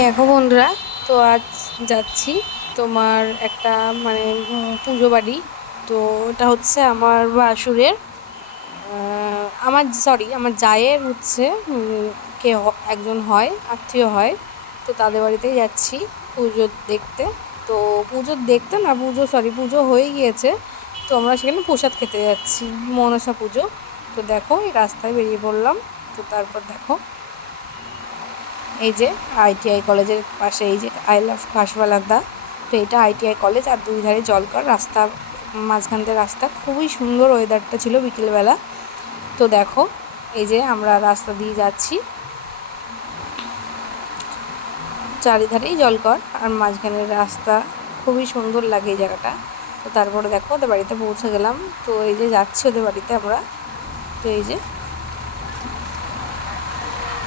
দেখো বন্ধুরা, তো আজ যাচ্ছি তোমার একটা মানে পুজো বাড়ি। তো এটা হচ্ছে আমার ভাসুরের আমার জায়ের হচ্ছে একজন হয়, আত্মীয় হয়। তো তাদের বাড়িতেই যাচ্ছি পুজো দেখতে। তো পুজো হয়ে গিয়েছে। তো আমরা সেখানে প্রসাদ খেতে যাচ্ছি, মনসা পুজো। তো দেখো এই রাস্তায় বেরিয়ে পড়লাম। তো তারপর দেখো এই যে আইটিআই কলেজের পাশে এই যে আই লাভ কাশবালাদা। তো এটা আইটিআই কলেজ, আর দুই ধারে জলকর রাস্তা, মাঝখান দিয়ে রাস্তা। খুবই সুন্দর ওয়েদারটা ছিল বিকেলবেলা। তো দেখো এই যে আমরা রাস্তা দিয়ে যাচ্ছি, চারিধারেই জলকর আর মাঝখানের রাস্তা। খুবই সুন্দর লাগে এই জায়গাটা। তো তারপরে দেখো ওদের বাড়িতে পৌঁছে গেলাম। তো এই যে যাচ্ছি ওদের বাড়িতে আমরা। তো এই যে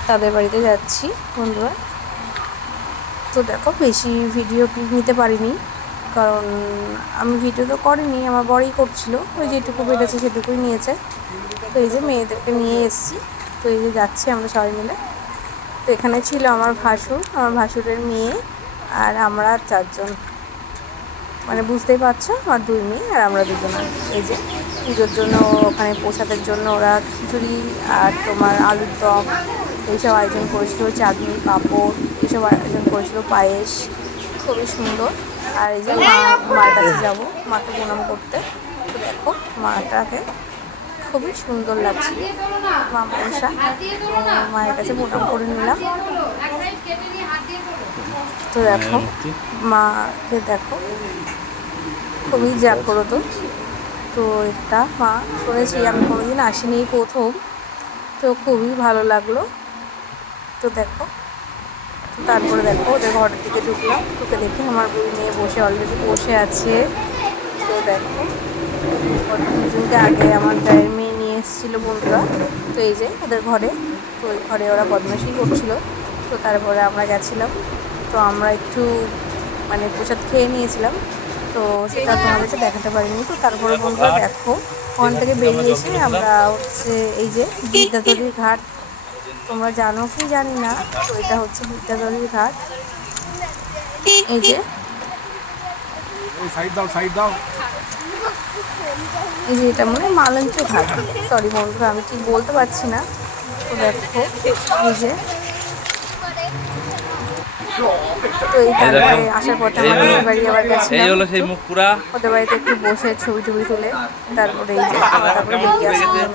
তাদের বাড়িতে যাচ্ছি বন্ধুরা। তো দেখো বেশি ভিডিও ক্লিপ নিতে পারিনি, কারণ আমি ভিডিও তো করিনি, আমার বড়ই করছিল। ওই যেটুকু বেড়েছে সেটুকুই নিয়েছে। তো এই যে মেয়েদেরকে নিয়ে এসেছি। তো এই যে যাচ্ছি আমরা সবাই মিলে। তো এখানে ছিল আমার ভাসুরের মেয়ে, আর আমরা চারজন, মানে বুঝতেই পারছো, আমার দুই মেয়ে আর আমরা দুজন। এই যে পুজোর জন্য ওখানে প্রসাদের জন্য ওরা খিচুড়ি আর তোমার আলুর দম এইসব আয়োজন করেছিল, চাটনি পাঁপড় এইসব আয়োজন করেছিল, পায়েস। খুবই সুন্দর। আর এই যে মার কাছে যাবো, মাকে প্রণাম করতে। তো দেখো মাটাকে খুবই সুন্দর লাগছিল, মা মনসা। তো মায়ের কাছে প্রণাম করে নিলাম। তো দেখো মাকে দেখো খুবই জাগ্রত। তো এটা মা শুনেছি, আমি কোনোদিন আসিনি, প্রথম। তো খুবই ভালো লাগলো। তো দেখো, তো তারপরে দেখো ওদের ঘরের দিকে ঢুকলাম। তোকে দেখে আমার দুই মেয়ে অলরেডি বসে আছে। তো দেখো দুজনকে আগে আমার জায়ের মেয়ে নিয়ে এসেছিলো বন্ধুরা। তো এই যে ওদের ঘরে, তো ওই ঘরে ওরা বদমাশি করছিল। তো তারপরে আমরা গেছিলাম। তো আমরা একটু মানে প্রসাদ খেয়ে নিয়েছিলাম। তো সেটা তোমাদেরকে দেখাতে পারিনি। তো তারপরে বন্ধুরা দেখো ওখান থেকে বেরিয়ে এসে আমরা হচ্ছে এই যে বিদ্যাধরীর ঘাট, তোমরা জানো কি জানি না। তো এটা হচ্ছে বিদ্যাধরীর ঘাট। এই যে এই যে এটা মনে হয় মালঞ্চ ঘাট, সরি বন্ধুরা আমি ঠিক বলতে পারছি না। তো দেখো এই যে, তো এই তারপরে আসার পথে আমাদের বাড়ি আবার গেছিলাম, ওদের বাড়িতে একটু বসে ছবি টবি তুলে তারপরে এই যে তারপরে বেরিয়ে আসলাম।